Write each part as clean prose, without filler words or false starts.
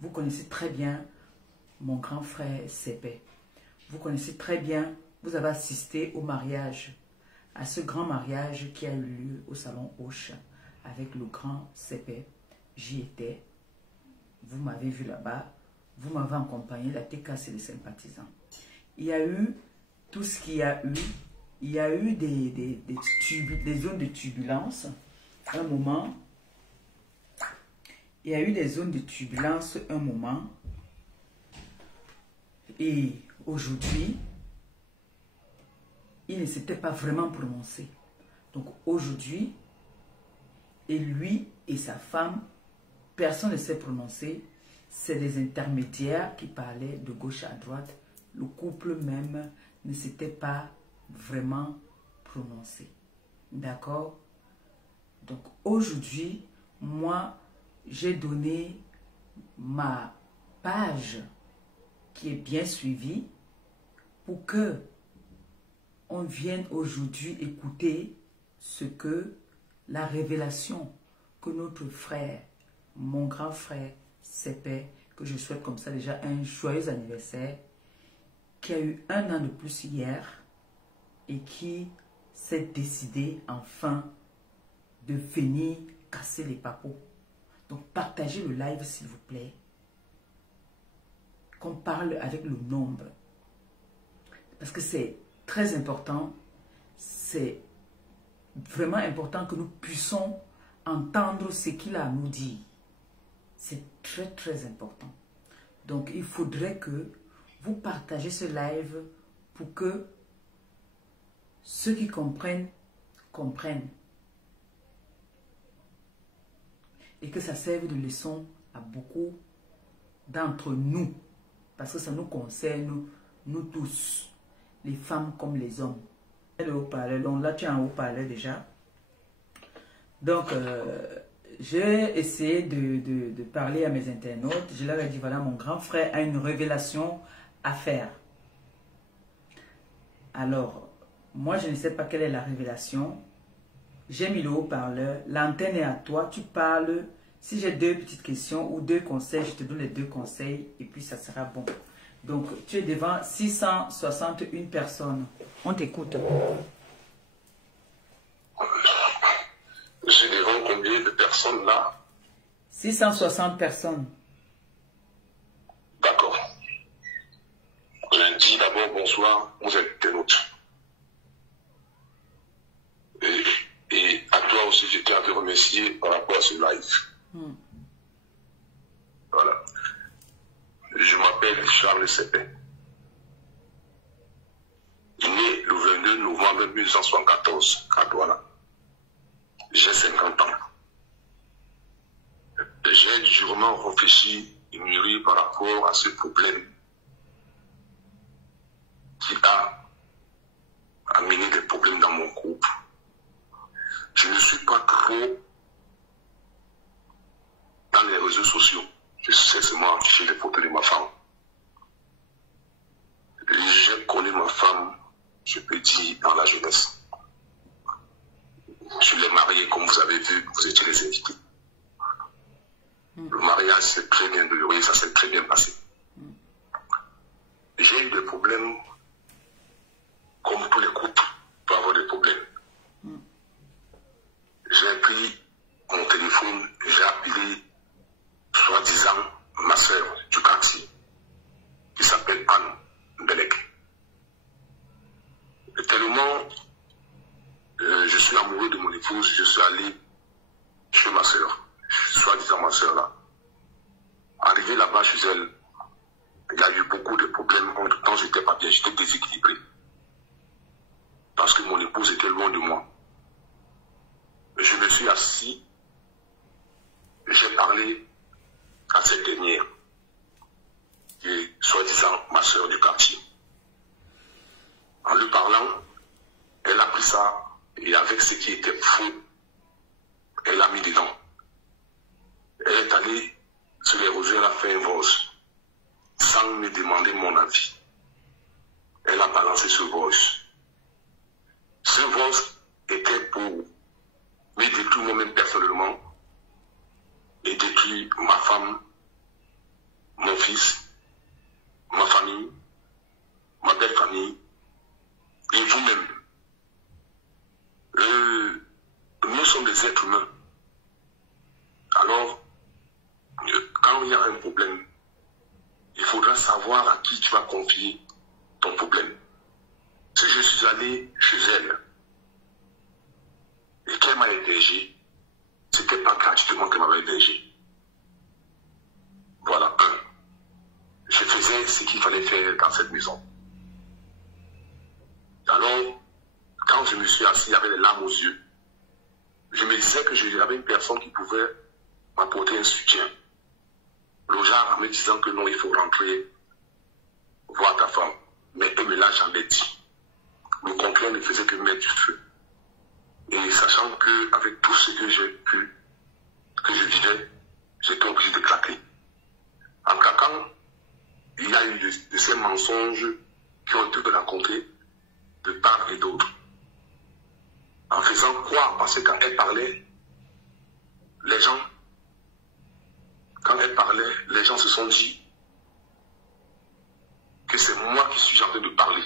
Vous connaissez très bien mon grand frère Sepé. Vous connaissez très bien, vous avez assisté au mariage, à ce grand mariage qui a eu lieu au salon Hoche avec le grand Sepé. J'y étais. Vous m'avez vu là-bas. Vous m'avez accompagné, la TK, c'est les sympathisants. Il y a eu tout ce qu'il y a eu. Il y a eu des zones de turbulence. Un moment. Il y a eu des zones de turbulence un moment. Et aujourd'hui, il ne s'était pas vraiment prononcé. Donc aujourd'hui, et lui et sa femme, personne ne s'est prononcé. C'est des intermédiaires qui parlaient de gauche à droite. Le couple même ne s'était pas vraiment prononcé. D'accord? Donc aujourd'hui, moi, j'ai donné ma page qui est bien suivie pour que on vienne aujourd'hui écouter ce que la révélation que notre frère, mon grand frère Sepé, que je souhaite comme ça déjà un joyeux anniversaire, qui a eu 1 an de plus hier et qui s'est décidé enfin de venir casser les papeaux. Donc partagez le live s'il vous plaît, qu'on parle avec le nombre, parce que c'est très important, c'est vraiment important que nous puissions entendre ce qu'il a à nous dire. C'est très très important. Donc il faudrait que vous partagez ce live pour que ceux qui comprennent, comprennent. Et que ça serve de leçon à beaucoup d'entre nous. Parce que ça nous concerne, nous tous, les femmes comme les hommes. Le haut-parleur, donc là tu as un haut-parleur déjà. Donc, j'ai essayé de parler à mes internautes. Je leur ai dit, voilà, mon grand frère a une révélation à faire. Alors, moi, je ne sais pas quelle est la révélation. J'ai mis le haut-parleur. L'antenne est à toi. Tu parles. Si j'ai 2 petites questions ou 2 conseils, je te donne les 2 conseils et puis ça sera bon. Donc, tu es devant 661 personnes. On t'écoute. Je suis devant combien de personnes là? 660 personnes. D'accord. Je dis d'abord bonsoir aux internautes. Et à toi aussi, je tiens à te remercier par rapport à ce live. Voilà. Je m'appelle Charles Sepé. Né le 22 novembre 1974 à Douala. J'ai 50 ans. J'ai durement réfléchi et mûri par rapport à ce problème qui a amené des problèmes dans mon couple. Je ne suis pas trop dans les réseaux sociaux. Je sais seulement afficher les photos de ma femme. J'ai connu ma femme, je peux dire, dans la jeunesse. Je l'ai mariée, comme vous avez vu, vous étiez les invités. Le mariage s'est très bien déroulé, ça s'est très bien passé. J'ai eu des problèmes, comme tous les couples peuvent avoir des problèmes. J'ai pris mon téléphone, j'ai appelé, soi-disant, ma soeur du quartier, qui s'appelle Anne Belek. Et tellement je suis amoureux de mon épouse, je suis allé chez ma soeur, soi-disant ma soeur là. Arrivé là-bas chez elle, il y a eu beaucoup de problèmes. En tout temps, j'étais pas bien, j'étais déséquilibré. Parce que mon épouse était loin de moi. Je me suis assis, j'ai parlé à cette dernière, qui est soi-disant ma soeur du quartier. En lui parlant, elle a pris ça, et avec ce qui était faux, elle a mis dedans. Elle est allée sur les réseaux, elle a fait un voice, sans me demander mon avis. Elle a balancé ce voice. Ce voice était pour me détruire moi-même personnellement et détruire ma femme fils, ma famille, ma belle famille, et vous-même. Nous sommes des êtres humains. Alors, quand il y a un problème, il faudra savoir à qui tu vas confier ton problème. Si je suis allé chez elle et qu'elle m'a hébergé, c'était pas gratuitement qu'elle m'avait hébergé. Voilà, je faisais ce qu'il fallait faire dans cette maison. Alors, quand je me suis assis avec les larmes aux yeux, je me disais que j'avais une personne qui pouvait m'apporter un soutien. L'aujar en me disant que non, il faut rentrer voir ta femme. Mais elle me l'a jamais dit. Le concret ne faisait que mettre du feu. Et sachant qu'avec tout ce que j'ai pu, que je vivais, j'étais obligé de claquer. En claquant, il y a eu de ces mensonges qui ont été racontés de part et d'autre. En faisant quoi? Parce que quand elle parlait, les gens se sont dit que c'est moi qui suis en train de parler.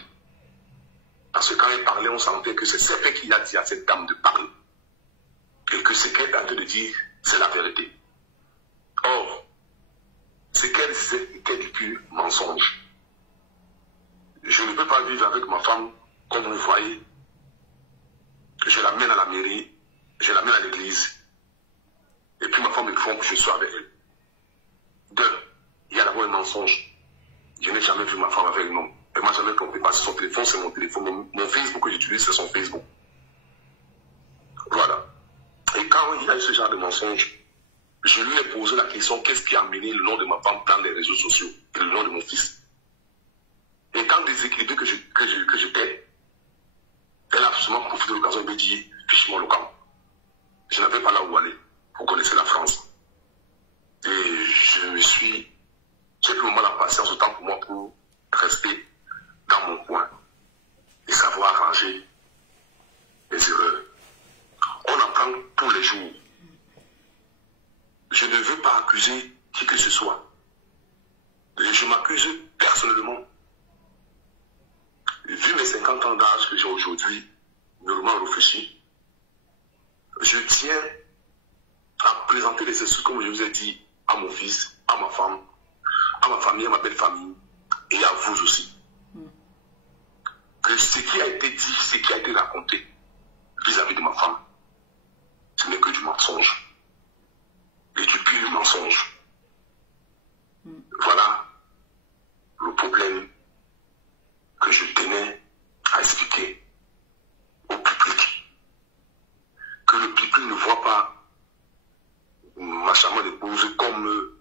Parce que quand elle parlait, on sentait que c'est Sépè qui a dit à cette dame de parler. Et que ce qu'elle est en train de dire, c'est la vérité. Or, ce qu'elle disait était du pur mensonge. Je ne peux pas vivre avec ma femme comme vous voyez. Je l'amène à la mairie, je l'amène à l'église. Et puis ma femme me font que je sois avec elle. Deux, il y a d'abord un mensonge. Je n'ai jamais vu ma femme avec un homme. Elle m'a jamais compris parce que son téléphone, c'est mon téléphone. Mon Facebook que j'utilise, c'est son Facebook. Voilà. Et quand il y a eu ce genre de mensonge, je lui ai posé la question, qu'est-ce qui a amené le nom de ma femme dans les réseaux sociaux et le nom de mon fils? Et quand déséquilibré que j'étais, elle a absolument profité de l'occasion et me dit, fiche-moi le camp. Je n'avais pas là où aller. Vous connaissez la France. Et j'ai plus vraiment la patience autant pour moi pour rester dans mon coin et savoir arranger les erreurs. On apprend tous les jours. Je ne veux pas accuser qui que ce soit. Je m'accuse personnellement. Vu mes 50 ans d'âge que j'ai aujourd'hui, mûrement réfléchi, je tiens à présenter les excuses, comme je vous ai dit, à mon fils, à ma femme, à ma famille, à ma belle famille, et à vous aussi. Que ce qui a été dit, ce qui a été raconté vis-à-vis de ma femme, ce n'est que du mensonge. Et du pur mensonge. Voilà le problème que je tenais à expliquer au public. Que le public ne voit pas ma charmante épouse comme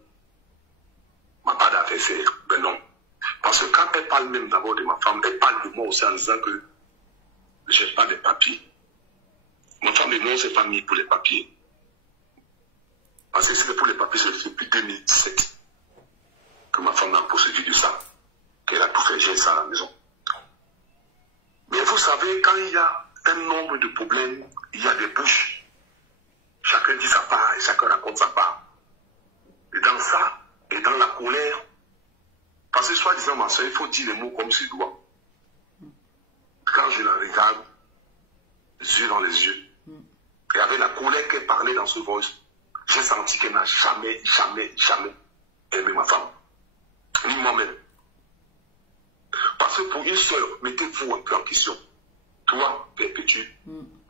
ma part d'adversaire. Ben non. Parce que quand elle parle même d'abord de ma femme, elle parle de moi aussi en disant que je n'ai pas de papiers. Ma femme et moi, on ne s'est pas mis pour les papiers. Parce que c'était pour les papiers, c'est depuis 2017 que ma femme a procédé de ça. Qu'elle a tout fait, j'ai ça à la maison. Mais vous savez, quand il y a un nombre de problèmes, il y a des bouches. Chacun dit sa part et chacun raconte sa part. Et dans ça, et dans la colère, parce que soi-disant ma soeur, il faut dire les mots comme je dois. Quand je la regarde, yeux dans les yeux, et avec la colère qu'elle parlait dans ce voice, j'ai senti qu'elle n'a jamais aimé ma femme. Ni moi-même. Parce que pour une soeur, mettez-vous un peu en question. Toi, Perpétue,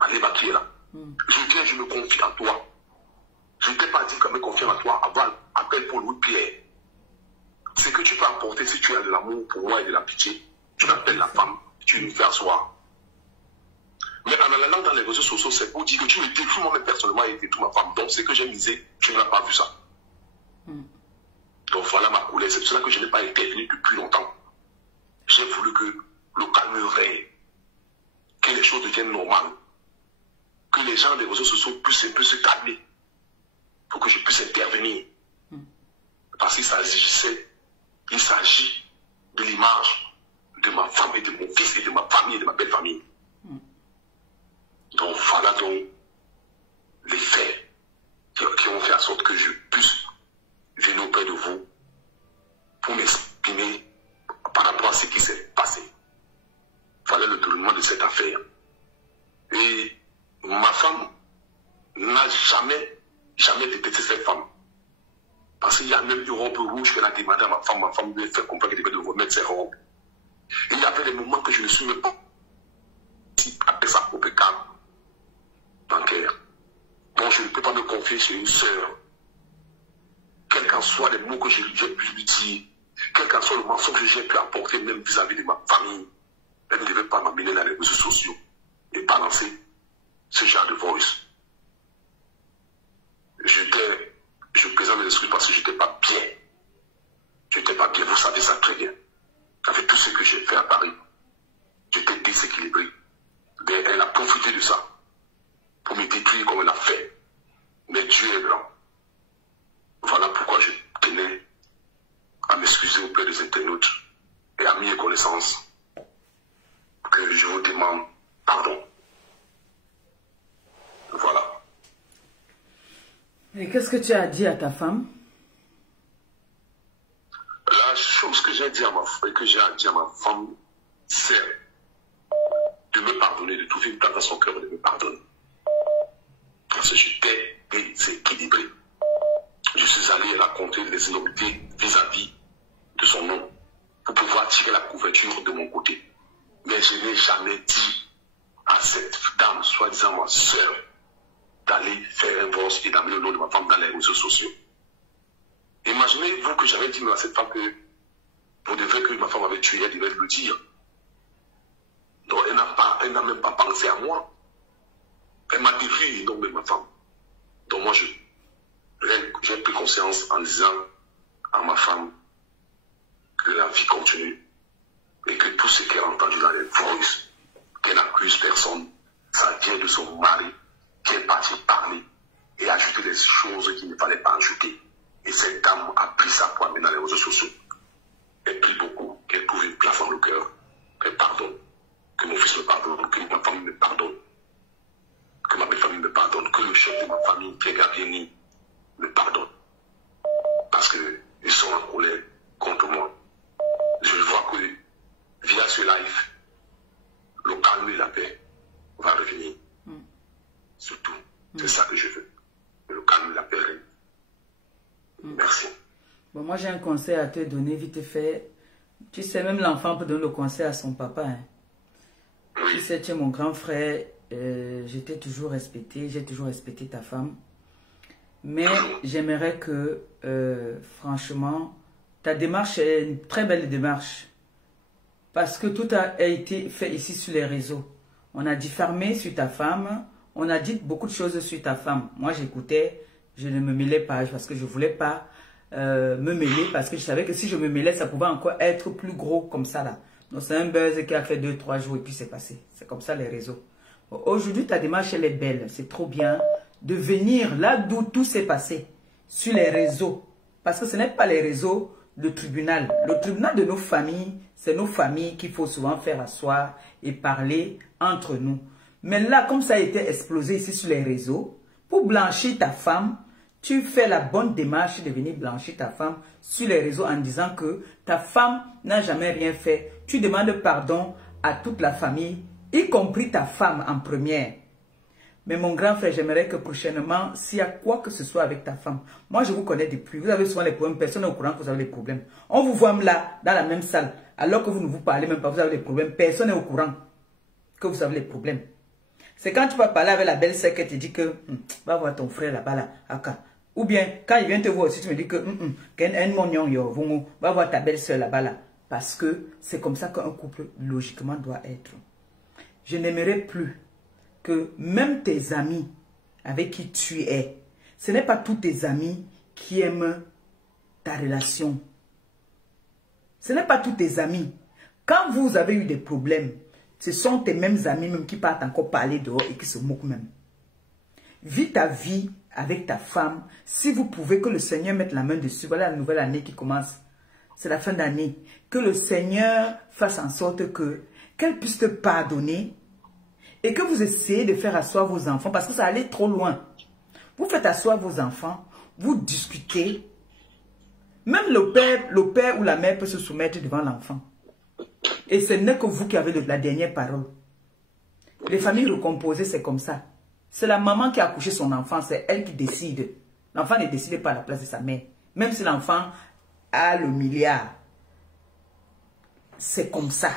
Aleba qui est là. Je viens, je me confie en toi. Je ne t'ai pas dit qu'elle me confie en toi avant, appelle pour Louis-Pierre. Ce que tu peux apporter si tu as de l'amour pour moi et de la pitié, tu l'appelles la femme, tu me fais asseoir. Mais en allant dans les réseaux sociaux, c'est pour dire que tu me détruis moi-même personnellement et détruis ma femme. Donc ce que j'ai misé, tu n'as pas vu ça. Donc voilà ma colère. C'est pour cela que je n'ai pas intervenu depuis longtemps. J'ai voulu que le calme règne, que les choses deviennent normales, que les gens des réseaux sociaux puissent un peu se calmer pour que je puisse intervenir. Parce qu'il s'agit de l'image de ma femme et de mon fils et de ma famille et de ma belle famille. Donc voilà donc les faits qui ont fait en sorte que je puisse venir auprès de vous pour robe rouge qu'elle a demandé à ma femme lui a fait comprendre qu'elle devait remettre ses robes. Et il y avait des moments que je ne suis même pas après sa propre carte bancaire. Donc je ne peux pas me confier sur une sœur. Quels qu'en soient les mots que j'ai pu lui dire, quel qu'en soit le mensonge que j'ai pu apporter même vis-à-vis de ma famille, elle ne devait pas m'amener dans les réseaux sociaux et balancer ce genre de voice. Je présente mes excuses parce que je n'étais pas bien. Je n'étais pas bien, vous savez ça très bien. Avec tout ce que j'ai fait à Paris, j'étais déséquilibré. Mais elle a profité de ça pour me détruire comme elle a fait. Mais Dieu est grand. Voilà pourquoi je tenais à m'excuser auprès des internautes et amis et connaissances que je vous demande pardon. Voilà. Et qu'est-ce que tu as dit à ta femme? La chose que j'ai dit à ma femme, c'est de me pardonner, de trouver une place dans son cœur et de me pardonner. Parce que j'étais déséquilibré. Je suis allé raconter des innobilités vis-à-vis de son nom pour pouvoir tirer la couverture de mon côté. Mais je n'ai jamais dit à cette dame, soi-disant ma soeur, d'aller faire un divorce et d'amener le nom de ma femme dans les réseaux sociaux. Imaginez-vous que j'avais dit à cette femme que pour de vrai que ma femme avait tué, elle devait le dire. Donc elle n'a même pas pensé à moi. Elle m'a défié, non mais ma femme. Donc moi j'ai pris conscience en disant à ma femme que la vie continue et que tout ce qu'elle a entendu dans les voices, qu'elle n'accuse personne, ça vient de son mari qui est parti parler et ajouter des choses qu'il ne fallait pas ajouter. Et cette dame a pris ça pour amener dans les réseaux sociaux. Elle prie beaucoup, qu'elle trouve une place dans le cœur, qu'elle pardonne, que mon fils me pardonne, que ma famille me pardonne, que ma belle famille me pardonne, que le chef de ma famille, Pierre Gabieni, me pardonne. Parce qu'ils sont en colère contre moi. Je vois que via ce live, le calme et la paix va revenir. Surtout, c'est ça que je veux. Le calme et la paix règne. Merci. Bon, moi j'ai un conseil à te donner vite fait. Tu sais, même l'enfant peut donner le conseil à son papa. Hein. Oui. Tu sais, tu es mon grand frère. Je t'ai toujours respecté. J'ai toujours respecté ta femme. Mais j'aimerais que, franchement, ta démarche est une très belle démarche. Parce que tout a été fait ici sur les réseaux. On a diffamé sur ta femme. On a dit beaucoup de choses sur ta femme. Moi, j'écoutais. Je ne me mêlais pas parce que je ne voulais pas me mêler. Parce que je savais que si je me mêlais, ça pouvait encore être plus gros comme ça là. Donc, c'est un buzz qui a fait 2-3 jours et puis c'est passé. C'est comme ça les réseaux. Aujourd'hui, ta démarche, elle est belle. C'est trop bien de venir là d'où tout s'est passé. Sur les réseaux. Parce que ce n'est pas les réseaux, le tribunal. Le tribunal de nos familles, c'est nos familles qu'il faut souvent faire asseoir et parler entre nous. Mais là, comme ça a été explosé ici sur les réseaux, pour blanchir ta femme, tu fais la bonne démarche de venir blanchir ta femme sur les réseaux en disant que ta femme n'a jamais rien fait. Tu demandes pardon à toute la famille, y compris ta femme en première. Mais mon grand frère, j'aimerais que prochainement, s'il y a quoi que ce soit avec ta femme, moi je vous connais depuis, vous avez souvent les problèmes, personne n'est au courant que vous avez des problèmes. On vous voit là, dans la même salle, alors que vous ne vous parlez même pas, vous avez des problèmes, personne n'est au courant que vous avez des problèmes. C'est quand tu vas parler avec la belle-sœur qu'elle te dit que va voir ton frère là-bas là, aka. Ou bien quand il vient te voir aussi, tu me dis que va voir ta belle-sœur là-bas là. Parce que c'est comme ça qu'un couple logiquement doit être. Je n'aimerais plus que même tes amis avec qui tu es, ce n'est pas tous tes amis qui aiment ta relation. Ce n'est pas tous tes amis. Quand vous avez eu des problèmes, ce sont tes mêmes amis même qui partent encore parler dehors et qui se moquent même. Vis ta vie avec ta femme. Si vous pouvez, que le Seigneur mette la main dessus. Voilà la nouvelle année qui commence. C'est la fin d'année. Que le Seigneur fasse en sorte que qu'elle puisse te pardonner et que vous essayez de faire asseoir vos enfants parce que ça allait trop loin. Vous faites asseoir vos enfants, vous discutez. Même le père ou la mère peut se soumettre devant l'enfant. Et ce n'est que vous qui avez la dernière parole. Les familles recomposées, c'est comme ça. C'est la maman qui a accouché son enfant, c'est elle qui décide. L'enfant ne décide pas à la place de sa mère. Même si l'enfant a le milliard, c'est comme ça.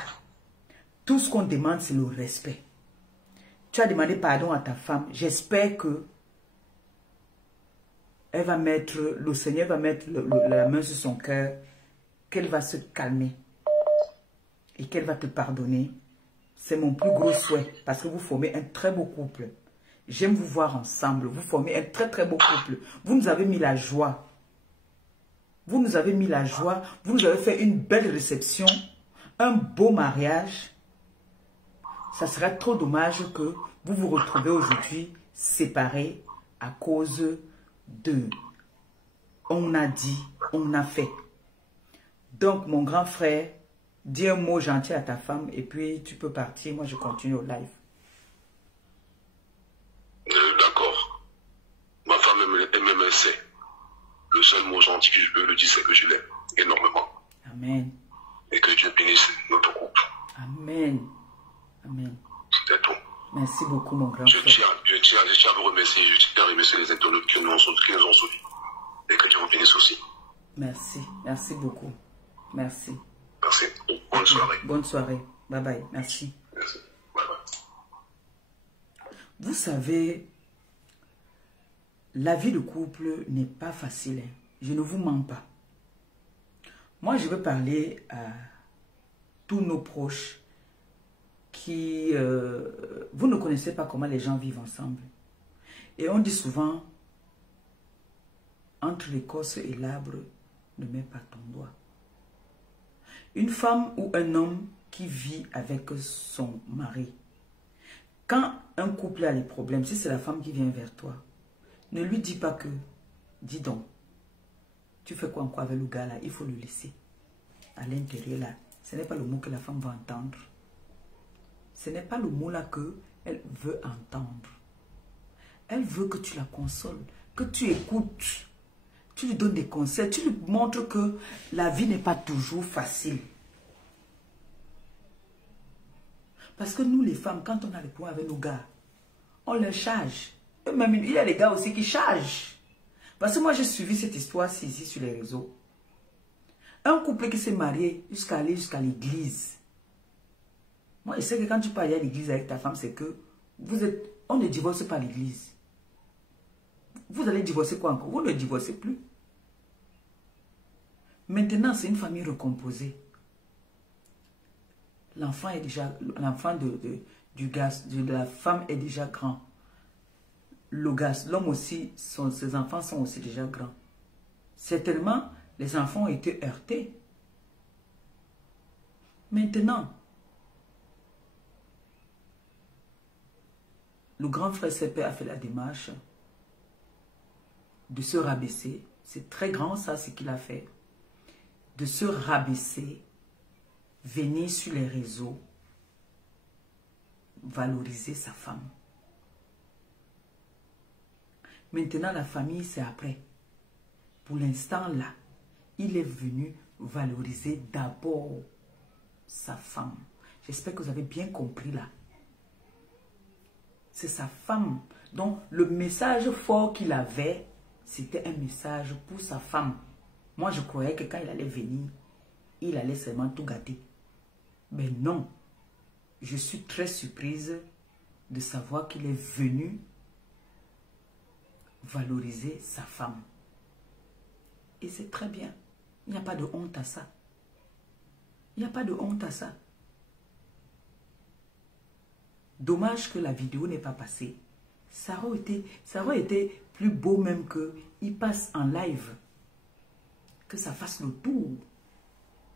Tout ce qu'on demande, c'est le respect. Tu as demandé pardon à ta femme. J'espère que elle va mettre, le Seigneur va mettre la main sur son cœur, qu'elle va se calmer et qu'elle va te pardonner. C'est mon plus gros souhait parce que vous formez un très beau couple. J'aime vous voir ensemble. Vous formez un très très beau couple. Vous nous avez mis la joie. Vous nous avez mis la joie. Vous nous avez fait une belle réception. Un beau mariage. Ça serait trop dommage que vous vous retrouvez aujourd'hui séparés à cause de on a dit, on a fait. Donc mon grand frère, dis un mot gentil à ta femme et puis tu peux partir. Moi je continue au live. D'accord. Ma femme me sait. Le seul mot gentil que je peux le dire, c'est que je l'aime énormément. Amen. Et que Dieu bénisse notre couple. Amen. Amen. C'est tout. Merci beaucoup, mon grand frère. Je tiens à vous remercier. Je tiens à remercier les internautes qui nous ont suivis. Et que Dieu vous bénisse aussi. Merci. Merci beaucoup. Merci. Merci. Bonne soirée. Bonne soirée. Bye bye. Merci. Merci. Bye bye. Vous savez, la vie de couple n'est pas facile. Hein. Je ne vous mens pas. Moi, je veux parler à tous nos proches qui... vous ne connaissez pas comment les gens vivent ensemble. Et on dit souvent, entre l'écorce et l'arbre, ne mets pas ton doigt. Une femme ou un homme qui vit avec son mari, quand un couple a des problèmes, si c'est la femme qui vient vers toi, ne lui dis pas que, dis donc, tu fais quoi encore avec le gars là, il faut le laisser. À l'intérieur là, ce n'est pas le mot que la femme va entendre. Ce n'est pas le mot là qu'elle veut entendre. Elle veut que tu la consoles, que tu écoutes. Tu lui donnes des conseils, tu lui montres que la vie n'est pas toujours facile. Parce que nous les femmes, quand on a les problèmes avec nos gars, on les charge. Et même il y a des gars aussi qui chargent. Parce que moi j'ai suivi cette histoire-ci ici sur les réseaux. Un couple qui s'est marié jusqu'à aller jusqu'à l'église. Moi je sais que quand tu peux aller à l'église avec ta femme, c'est que on ne divorce pas à l'église. Vous allez divorcer quoi encore? Vous ne divorcez plus. Maintenant, c'est une famille recomposée. L'enfant est déjà... L'enfant de la femme est déjà grand. L'homme aussi, ses enfants sont aussi déjà grands. Certainement, les enfants ont été heurtés. Maintenant, le grand frère CP a fait la démarche de se rabaisser. C'est très grand ça, ce qu'il a fait. De se rabaisser, venir sur les réseaux, valoriser sa femme. Maintenant, la famille, c'est après. Pour l'instant, là, il est venu valoriser d'abord sa femme. J'espère que vous avez bien compris là. C'est sa femme. Donc, le message fort qu'il avait, c'était un message pour sa femme. Moi, je croyais que quand il allait venir, il allait seulement tout gâter. Mais non. Je suis très surprise de savoir qu'il est venu valoriser sa femme. Et c'est très bien. Il n'y a pas de honte à ça. Il n'y a pas de honte à ça. Dommage que la vidéo n'ait pas passé. Ça aurait été plus beau même qu'il passe en live. Que ça fasse le tour.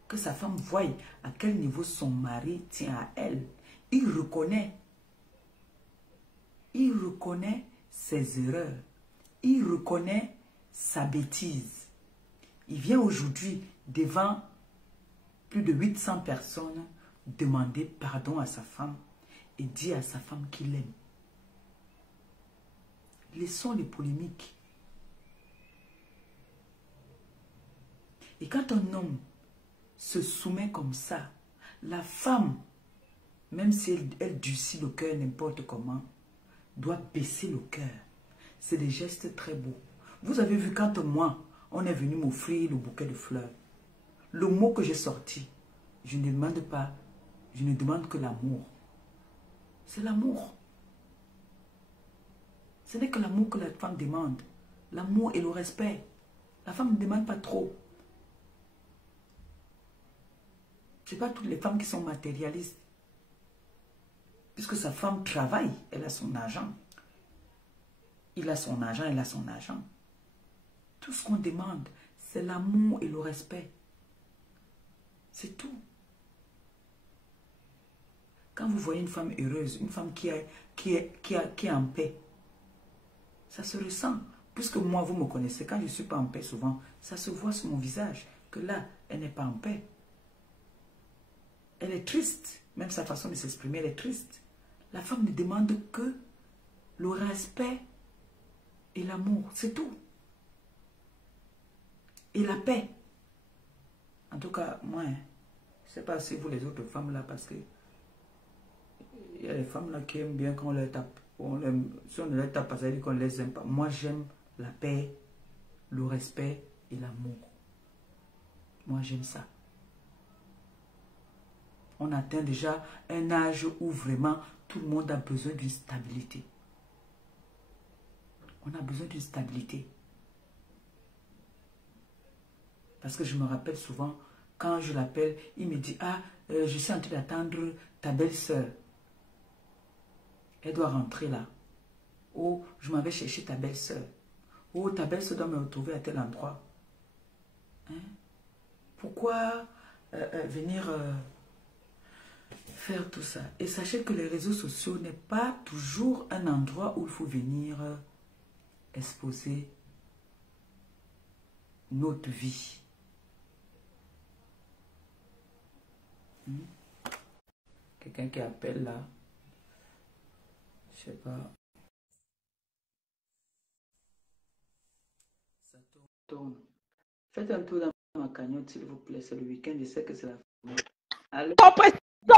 Que sa femme voie à quel niveau son mari tient à elle. Il reconnaît. Il reconnaît ses erreurs. Il reconnaît sa bêtise. Il vient aujourd'hui devant plus de 800 personnes demander pardon à sa femme et dire à sa femme qu'il l'aime. Laissons les polémiques. Et quand un homme se soumet comme ça, la femme, même si elle durcit le cœur n'importe comment, doit baisser le cœur. C'est des gestes très beaux. Vous avez vu quand moi, on est venu m'offrir le bouquet de fleurs. Le mot que j'ai sorti, je ne demande pas, je ne demande que l'amour. C'est l'amour. Ce n'est que l'amour que la femme demande. L'amour et le respect. La femme ne demande pas trop. Ce n'est pas toutes les femmes qui sont matérialistes. Puisque sa femme travaille, elle a son argent. Il a son argent, elle a son argent. Tout ce qu'on demande, c'est l'amour et le respect. C'est tout. Quand vous voyez une femme heureuse, une femme qui est en paix, ça se ressent. Puisque moi, vous me connaissez, quand je ne suis pas en paix souvent, ça se voit sur mon visage que là, elle n'est pas en paix. Elle est triste. Même sa façon de s'exprimer, elle est triste. La femme ne demande que le respect et l'amour. C'est tout. Et la paix. En tout cas, moi, je ne sais pas si vous les autres femmes là, parce que il y a des femmes là qui aiment bien quand on les tape. Si on ne les tape pas, ça veut dire qu'on ne les aime pas. Moi, j'aime la paix, le respect et l'amour. Moi, j'aime ça. On atteint déjà un âge où vraiment tout le monde a besoin d'une stabilité. On a besoin d'une stabilité. Parce que je me rappelle souvent, quand je l'appelle, il me dit, ah, je suis en train d'attendre ta belle-sœur. Elle doit rentrer là. Oh, je m'avais cherché ta belle-sœur. Oh, ta belle-sœur doit me retrouver à tel endroit. Hein? Pourquoi venir faire tout ça? Et sachez que les réseaux sociaux n'est pas toujours un endroit où il faut venir exposer notre vie. Quelqu'un qui appelle là. Je sais pas. Ça tourne. Faites un tour dans ma cagnotte, s'il vous plaît. C'est le week-end, je sais que c'est la fin. Allez. Il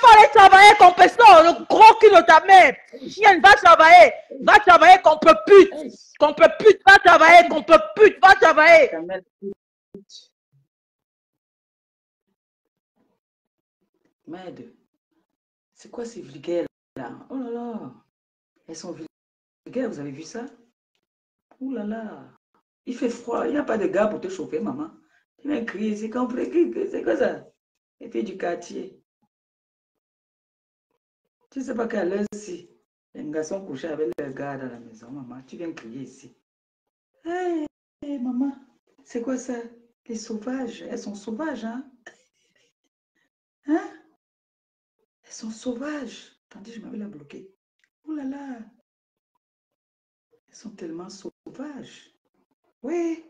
fallait travailler qu'on peut ça, le gros cul de ta mère. Chienne, va travailler qu'on peut pute. Qu'on peut pute, va travailler qu'on peut pute, va travailler. Merde. C'est quoi ces vulgaires là? Oh là là. Elles sont vulgaires, vous avez vu ça? Oh là là. Il fait froid, il n'y a pas de gars pour te chauffer, maman. Tu viens crier, c'est compris, c'est quoi ça? Et puis du quartier. Tu ne sais pas qu'à l'heure ci, les garçons couchés avec leurs gars dans la maison, maman. Tu viens crier ici. Hey, maman, c'est quoi ça? Les sauvages, elles sont sauvages, hein? Hein? Elles sont sauvages. Attendez, je m'avais la bloquée. Oh là là. Elles sont tellement sauvages. Oui.